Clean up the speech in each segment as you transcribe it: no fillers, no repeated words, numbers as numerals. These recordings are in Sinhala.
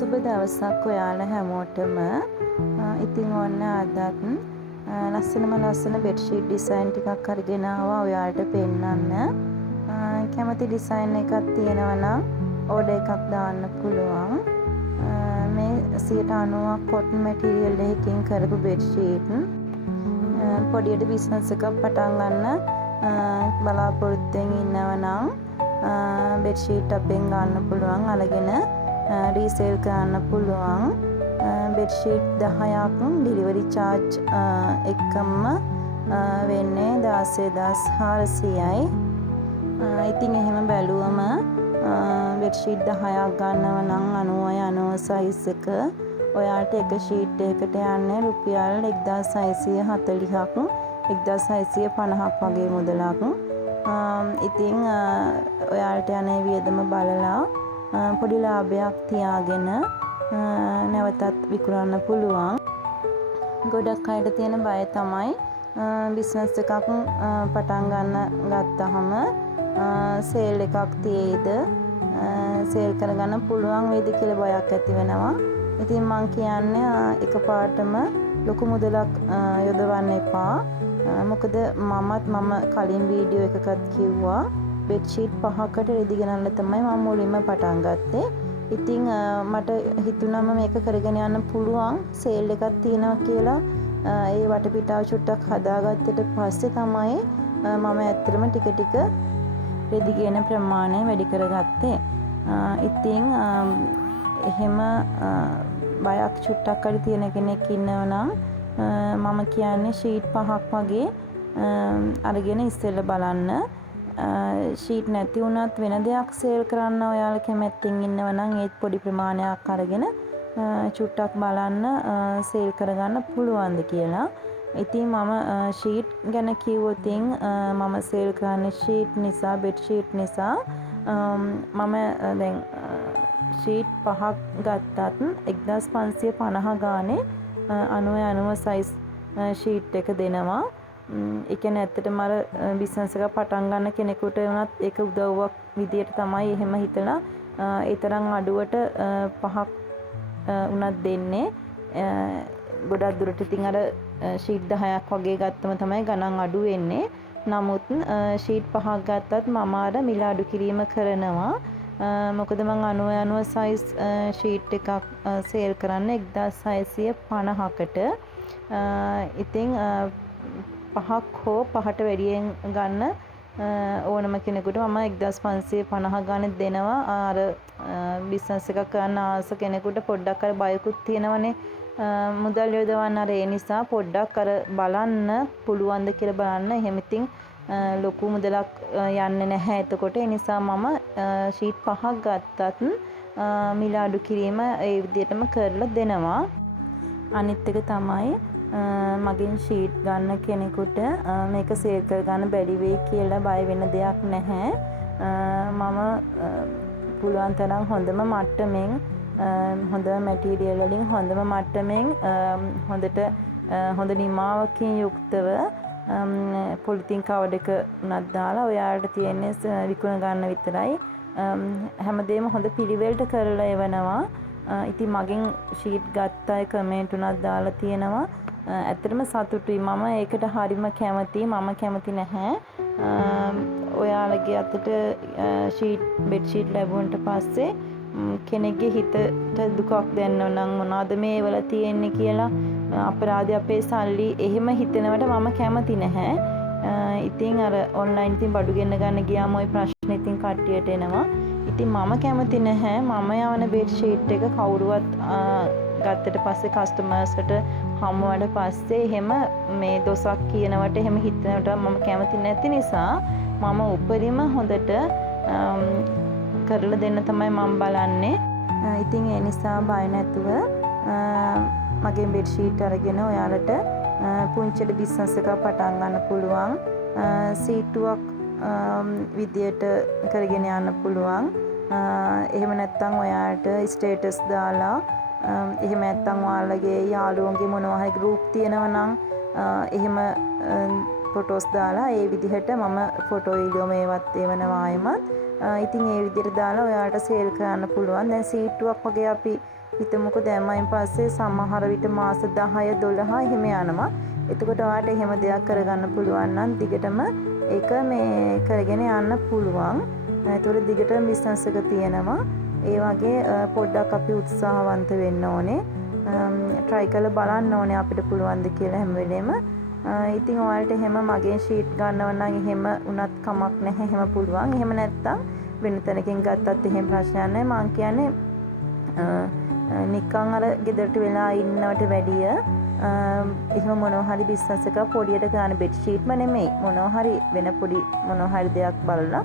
සුබ දවසක් ඔයාලා හැමෝටම. ඉතින් ඔන්න අදත් ලස්සන බෙඩ්ෂීට් ඩිසයින් ටිකක් අරගෙන ආවා ඔයාලට පෙන්නන්න. කැමති ඩිසයින් එකක් තියෙනවා නම් ඕඩර් එකක් දාන්න පුළුවන්. මේ 90% කොටන් මැටීරියල් එකකින් කරපු බෙඩ්ෂීට්. පොඩියට බිස්නස් එකක් පටන් ගන්න බලාපොරොත්තුෙන් ඉන්නවා නම් බෙඩ්ෂීට් අපෙන් ගන්න පුළුවන්. අරගෙන රීසේල් කරන්න පුළුවන්. බෙඩ්ෂීට් 10ක් ඩිලිවරි චාර්ජ් එකම වෙන්නේ 16400යි. ඉතින් එහෙම බැලුවම බෙඩ්ෂීට් 10ක් ගන්නව නම් 90 සයිස් එක ඔයාලට එක ෂීට් එකකට යන්නේ රුපියල් 1640ක් 1650ක් වගේ මුදලක්. ඉතින් ඔයාලට යන්නේ වියදම බලලා පොඩි ලාභයක් තියාගෙන නැවතත් විකුණන්න පුළුවන්. ගොඩක් අයට තියෙන බය තමයි බිස්නස් එකක් පටන් ගත්තාම සේල් එකක් තියෙයිද, සේල් කරගන්න පුළුවන් වේද කියලා බයක් ඇති වෙනවා. ඉතින් මම කියන්නේ එකපාරටම ලොකු මුදලක් යොදවන්න එපා. මොකද මම කලින් වීඩියෝ එකකත් කිව්වා බෙඩ්ෂීට් 5කට රෙදි ගණන්ලා තමයි මම මුලින්ම පටන් ගත්තේ. ඉතින් මට හිතුණාම මේක කරගෙන යන්න පුළුවන් සේල් එකක් තියෙනවා කියලා. ඒ වටපිටාව චුට්ටක් හදාගත්තට පස්සේ තමයි මම ඇත්තටම ටික රෙදි ගේන ප්‍රමාණය වැඩි කරගත්තේ. ඉතින් එහෙම බයක් චුට්ටක් හරි තියෙන කෙනෙක් ඉන්නවා නම් මම කියන්නේ ෂීට් 5ක් වගේ අරගෙන ඉස්සෙල්ලා බලන්න. ෂීට් නැති වුණත් වෙන දෙයක් සේල් කරන්න ඔයාලා කැමැත්තෙන් ඉන්නවා නම් ඒත් පොඩි ප්‍රමාණයක් අරගෙන චුට්ටක් බලන්න සේල් කරගන්න පුළුවන්ද කියලා. ඉතින් මම ෂීට් ගැන කිව්වොත් මම සේල් කරන්නේ ෂීට් නිසා, බෙඩ් ෂීට් නිසා. මම දැන් ෂීට් 5ක් ගත්තත් 1550 ගානේ 90 සයිස් ෂීට් එක දෙනවා. ඒ කියන්නේ ඇත්තටම අර බිස්නස් එක පටන් ගන්න කෙනෙකුට වුණත් ඒක උදව්වක් විදියට තමයි එහෙම හිතලා ඒ තරම් අඩුවට 5ක් උනත් දෙන්නේ. ගොඩක් දුරට ඉතින් අර ෂීට් 10ක් වගේ ගත්තම තමයි ගණන් අඩු වෙන්නේ. නමුත් ෂීට් 5ක් ගත්තත් මම අර මිල අඩු කිරීම කරනවා. මොකද මම 90 සයිස් ෂීට් එකක් සේල් කරන්නේ 1650කට. ඉතින් 5ක් හෝ 5ට වැඩියෙන් ගන්න ඕනම කෙනෙකුට මම 1550 ගානේ දෙනවා. අර බිස්නස් එකක් කරන්න ආස කෙනෙකුට පොඩ්ඩක් අර බයකුත් තියෙනවනේ මුදල් යොදවන්න. අර ඒ නිසා පොඩ්ඩක් අර බලන්න පුළුවන්ද කියලා බලන්න. එහෙම ඉතින් ලොකු මුදලක් යන්නේ නැහැ. එතකොට ඒ නිසා මම ෂීට් 5ක් ගත්තත් මිල අඩු කිරීම ඒ විදිහටම කරලා දෙනවා. අනිත් එක තමයි මගෙන් ෂීට් ගන්න කෙනෙකුට මේක සේල් කරගන්න බැරි වෙයි කියලා බය වෙන දෙයක් නැහැ. මම පුළුවන් තරම් හොඳම මට්ටමින් හොඳම මැටීරියල් වලින් හොඳම මට්ටමින් හොඳ නිමාවකින් යුක්තව පොලිතින් කවර් එක උනත් දාලා ඔයාලට තියෙන්නේ විකුණ ගන්න විතරයි. හැමදේම හොඳ පිළිවෙලට කරලා එවනවා. ඉතින් මගෙන් ෂීට් ගත්ත අය කමෙන්ට් උනත් දාලා තියෙනවා. ඇත්තටම සතුටුයි. මම ඒකට හරිම කැමතියි. මම කැමති නැහැ ඔයාලගේ අතට ෂීට් බෙඩ් ෂීට් ලැබුණට පස්සේ කෙනෙක්ගේ හිතට දුකක් දැනෙනවා නම් මොනවද මේ වල තියෙන්නේ කියලා අපරාධය අපේ සල්ලි එහෙම හිතනවට මම කැමති නැහැ. ඉතින් අර ඔන්ලයින් ඉතින් බඩු ගෙන්න ගන්න ගියාම ওই ප්‍රශ්නේ ඉතින් කට්ටියට එනවා. ඉතින් මම කැමති නැහැ මම යවන බෙඩ් ෂීට් එක කවුරුවත් ගත්තට පස්සේ කස්ටමර්ස්ට හමුවට පස්සේ එහෙම මේ දොසක් කියනවට එහෙම හිතනවට මම කැමති නැති නිසා මම උපරිම හොඳට කරලා දෙන්න තමයි මම බලන්නේ. ඉතින් ඒ නිසා බය නැතුව මගේ බෙඩ් ෂීට් අරගෙන ඔයාලට පුංචිට බිස්නස් එකක් පටන් ගන්න පුළුවන්. සීටුවක් විදියට කරගෙන යන්න පුළුවන්. එහෙම නැත්නම් ඔයාලට ස්ටේටස් දාලා එහෙම නැත්නම් ඔයාලගේ යාළුවන්ගේ මොනවා හරි ගෲප් තියෙනවා නම් එහෙම ෆොටෝස් දාලා ඒ විදිහට මම ෆොටෝ වීඩියෝ මේවත් එවනවා ආයෙමත්. ඉතින් ඒ විදිහට දාලා ඔයාලට සේල් කරන්න පුළුවන්. දැන් සීට්ටුවක් වගේ අපි හිතමුකෝ දැම්මයින් පස්සේ සමහර විට මාස 10 12 එහෙම යනවා. එතකොට ඔයාලට එහෙම දෙයක් කරගන්න පුළුවන් නම් දිගටම ඒක මේ කරගෙන යන්න පුළුවන්. ඒතකොට දිගටම බිස්නස් එක තියෙනවා. ඒ වගේ පොඩ්ඩක් අපි උත්සාහවන්ත වෙන්න ඕනේ. try කරලා බලන්න ඕනේ අපිට පුළුවන්ද කියලා හැම වෙලේම. ඉතින් ඔයාලට එහෙම මගෙන් ෂීට් ගන්නව නම් එහෙම උනත් කමක් නැහැ. එහෙම පුළුවන්. එහෙම නැත්තම් වෙන තැනකින් ගත්තත් එහෙම ප්‍රශ්නයක් නැහැ. මං කියන්නේ නිකන් අර ගෙදරට වෙලා ඉන්නවට වැඩිය එහෙම මොනවා හරි බිස්නස් එකක් පොඩියට ගන්න බෙඩ් ෂීට්ම නෙමෙයි. මොනවා හරි වෙන පොඩි මොනවා හරි දෙයක් බලලා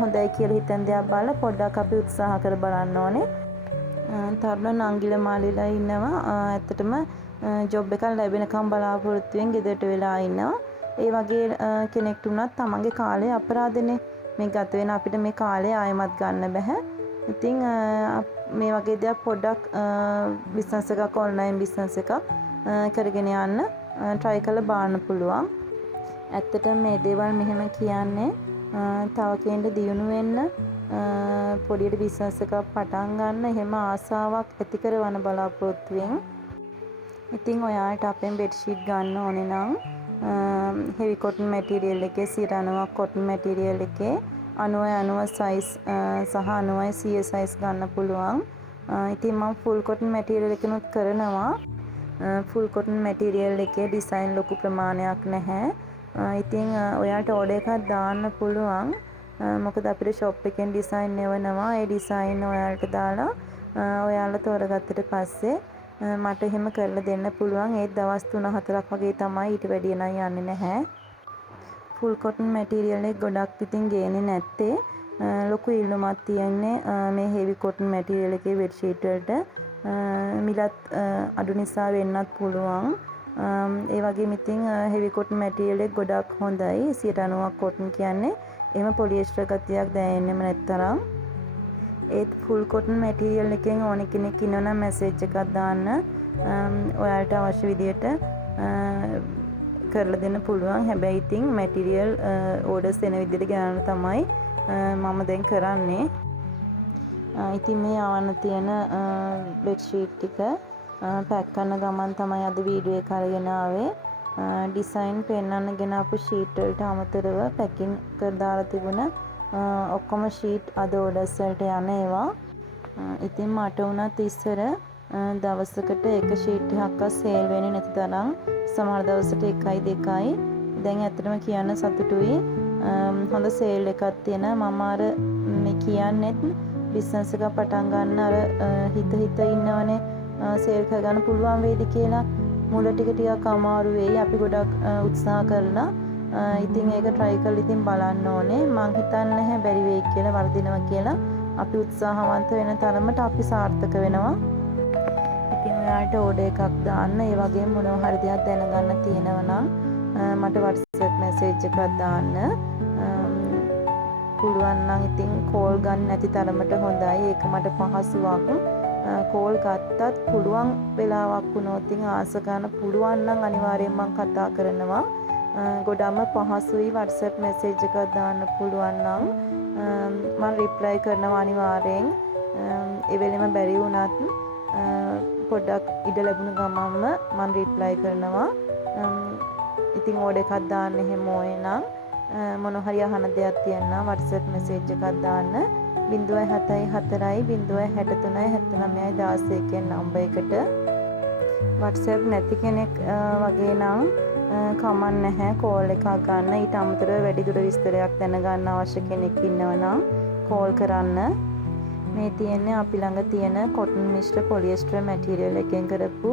හොඳයි කියලා හිතන දෙයක් බලලා පොඩ්ඩක් අපි උත්සාහ කර බලන්න ඕනේ. තරුණ නංගිල මාලිලා ඉන්නවා. ඇත්තටම ජොබ් එකක් ලැබෙනකම් බලාපොරොත්තුෙන් ගෙදරට වෙලා ඉන්නවා. ඒ වගේ කෙනෙක්ට උනත් තමන්ගේ කාලය අපරාධනේ. මේ ගත වෙන අපිට මේ කාලය ආයෙමත් ගන්න බෑ. ඉතින් මේ වගේ දේවල් පොඩ්ඩක් බිස්නස් එකක් ඔන්ලයින් බිස්නස් එකක් කරගෙන යන්න try කරලා බලන්න පුළුවන්. ඇත්තටම මේ දේවල් මෙහෙම කියන්නේ තව කෙනෙක්ට දියුණු වෙන්න පොඩියට බිස්නස් එකක් පටන් ගන්න එහෙම ආසාවක් ඇති කරවන බලාපොරොත්තුෙන්. ඉතින් ඔයාලට අපෙන් බෙඩ් ෂීට් ගන්න ඕනේ නම් heavy cotton material එකේ 90ක් cotton material එකේ 90 size සහ 90 CA size ගන්න පුළුවන්. ඉතින් මම full cotton material එකනොත් කරනවා. full cotton material එකේ design ලොකු ප්‍රමාණයක් නැහැ. ඉතින් ඔයාලට order එකක් දාන්න පුළුවන්. මොකද අපිට shop එකෙන් design නෙවනවා. ඒ design ඔයාලට දාලා ඔයාලා තෝරගත්තට පස්සේ මට එහෙම කරලා දෙන්න පුළුවන්. ඒ දවස් 3-4ක් වගේ තමයි. ඊට වැඩිය නම් යන්නේ නැහැ. full cotton material එක ගොඩක් ඉතින් ගේන්නේ නැත්තේ. ලොකු ඉල්ලුමක් තියෙන්නේ මේ heavy cotton material එකේ bed sheet වලට. මිලත් අඩු නිසා වෙන්නත් පුළුවන්. ඒ වගේම ඉතින් heavy cotton material එක ගොඩක් හොඳයි. 90ක් cotton කියන්නේ එහෙම polyester ගතියක් දැනෙන්නෙම නැත්තරම්. ඒත් full cotton material එකෙන් ඕන කෙනෙක් ඉන්නවනම් message එකක් දාන්න. ඔයාලට අවශ්‍ය විදියට කරලා දෙන්න පුළුවන්. හැබැයි ඉතින් material orders එන විදියට ගන්න තමයි මම දැන් කරන්නේ. ඉතින් මේ ආවන්න තියෙන bed sheet ටික පැක් කරන ගමන් තමයි අද වීඩියෝ එක අරගෙන ආවේ. ඩිසයින් පෙන්වන්න ගෙන ආපු ෂීට් වලට අමතරව පැකින් කර දාලා තිබුණ ඔක්කොම ෂීට් අද ඕඩර්ස් වලට යන ඒවා. ඉතින් මට උනත් ඉස්සර දවසකට එක ෂීට් එකක්වත් සේල් වෙන්නේ නැති තරම් සමහර දවසට 1යි 2යි. දැන් ඇත්තටම කියන්න සතුටුයි. හොඳ සේල් එකක් තියෙන. මම අර මේ කියන්නේත් බිස්නස් එකක් පටන් ගන්න අර හිත ඉන්නවනේ සේල් කරගන්න පුළුවන් වේද කියලා. මුල ටිකක් අමාරු වෙයි. අපි ගොඩක් උත්සාහ කරලා ඉතින් ඒක try කරලා ඉතින් බලන්න ඕනේ. මං හිතන්නේ නැහැ බැරි වෙයි කියලා වර්ධිනවා කියලා. අපි උත්සාහවන්ත වෙන තරමට අපි සාර්ථක වෙනවා. ඉතින් ඔයාලට order එකක් දාන්න. ඒ වගේම මොනවා හරි දෙයක් දැනගන්න තියෙනවා නම් මට WhatsApp message එකක් දාන්න. පුළුවන් නම් ඉතින් call ගන්න නැති තරමට හොඳයි. ඒක මට පහසුවක්. කෝල් ගත්තත් පුළුවන් වෙලාවක් වුණොත් ඉතින් ආස ගන්න පුළුවන් නම් අනිවාර්යෙන් මම කතා කරනවා. ගොඩක්ම පහසුයි. WhatsApp message එකක් දාන්න පුළුවන් නම් මම reply කරනවා අනිවාර්යෙන්. ඒ වෙලෙම බැරි වුණත් පොඩ්ඩක් ඉඩ ලැබුණ ගමන්ම මම reply කරනවා. ඉතින් order එකක් දාන්න එහෙම ඕනේ නම් මොන හරි අහන දෙයක් තියෙනවා WhatsApp message එකක් දාන්න. 074 කියන නම්බර් එකට. WhatsApp නැති කෙනෙක් වගේ නම් කමක් නැහැ කෝල් එකක් ගන්න. ඊට අමතරව වැඩිදුර විස්තරයක් දැනගන්න අවශ්‍ය කෙනෙක් ඉන්නවා නම් කෝල් කරන්න. මේ තියෙන්නේ අපි ළඟ තියෙන cotton මිශ්‍ර polyester material එකෙන් කරපු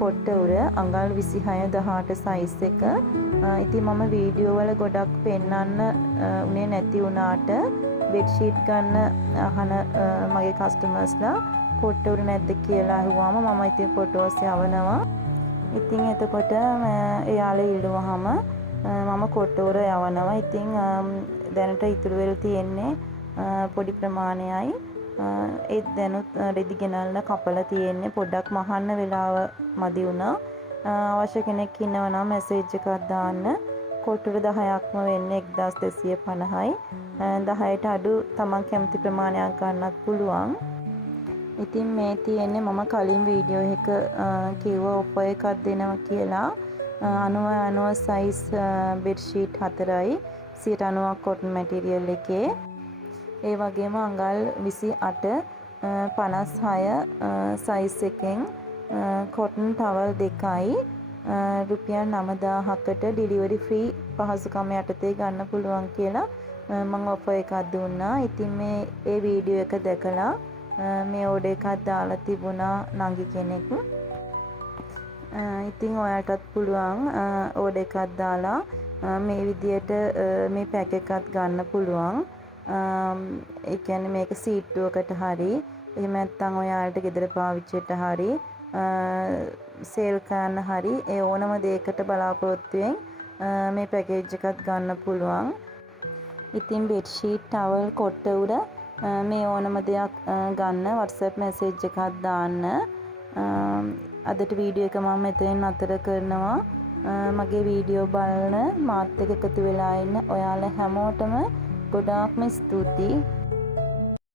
කොට්ට උර අඟල් 26-18 size එක. ඉතින් මම වීඩියෝ වල ගොඩක් පෙන්වන්න උනේ නැති වුණාට bedsheet ගන්න අහන මගේ කස්ටමර්ස්ලා කොට්ට උර නැද්ද කියලා අහුවාම මම ඉතින් ෆොටෝස් යවනවා. ඉතින් එතකොට එයාලා ඉල්ලුවාම මම කොට්ට උර යවනවා. ඉතින් දැනට ඉතුරු වෙලා තියෙන්නේ පොඩි ප්‍රමාණයයි. ඒත් දැනුත් රෙදි ගෙනල්ලා කපලා තියෙන්නේ. පොඩ්ඩක් මහන්න වෙලාව මදි වුණා. අවශ්‍ය කෙනෙක් ඉන්නවා නම් මැසේජ් එකක් දාන්න. කොට්ටුර 10ක්ම වෙන්නේ 1250යි. 10ට අඩු තමන් කැමති ප්‍රමාණයක් ගන්නත් පුළුවන්. ඉතින් මේ තියෙන්නේ මම කලින් වීඩියෝ එක කිව්වා ඔප්පෝ එකක් දෙනවා කියලා. 90 සයිස් බෙඩ්ෂීට් 4යි 90ක් කොටන් මැටීරියල් එකේ. ඒ වගේම අඟල් 28 56 සයිස් එකෙන් කොටන් ටවල් 2යි රුපියල් 9000කට ඩිලිවරි ෆ්‍රී පහසුකම යටතේ ගන්න පුළුවන් කියලා මම ඔෆර් එකක් දුන්නා. ඉතින් මේ ඒ වීඩියෝ එක දැකලා මේ ඕඩර් එකක් දාලා තිබුණා නංගි කෙනෙක්. ඉතින් ඔයාලටත් පුළුවන් ඕඩර් එකක් දාලා මේ විදියට මේ පැක් එකක් ගන්න පුළුවන්. ඒ කියන්නේ මේක සීට්ටුවකට හරි එහෙම නැත්නම් ඔයාලට ගෙදර පාවිච්චියට හරි සේල් කරන්න හරි ඒ ඕනම දෙයකට බලාපොරොත්තුෙන් මේ පැකේජ් එකක් ගන්න පුළුවන්. ඉතින් බෙඩ්ෂීට් ටවල් කොට්ට උඩ මේ ඕනම දෙයක් ගන්න WhatsApp මැසේජ් එකක් දාන්න. අදට වීඩියෝ එක මම මෙතනින් නතර කරනවා. මගේ වීඩියෝ බලන මාත් එක්ක එකතු වෙලා ඉන්න ඔයාලා හැමෝටම ගොඩාක්ම ස්තුතියි.